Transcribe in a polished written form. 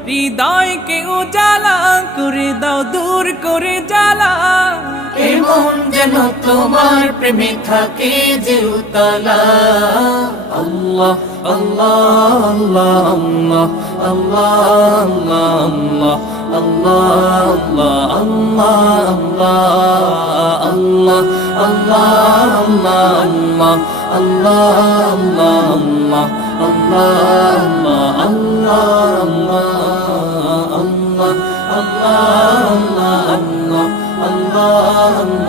হৃদয়কে উজালা করে দাও, দূর করে জ্বালা। এমন যেন তোমার প্রেমে থাকে যে উতলা। আল্লাহ আল্লাহ আল্লাহ আল্লাহ আল্লাহ আল্লাহ আল্লাহ আল্লাহ আল্লাহ আল্লাহ আল্লাহ আল্লাহ আল্লাহ আল্লাহ আল্লাহ আল্লাহ আল্লাহ আল্লাহ আল্লাহ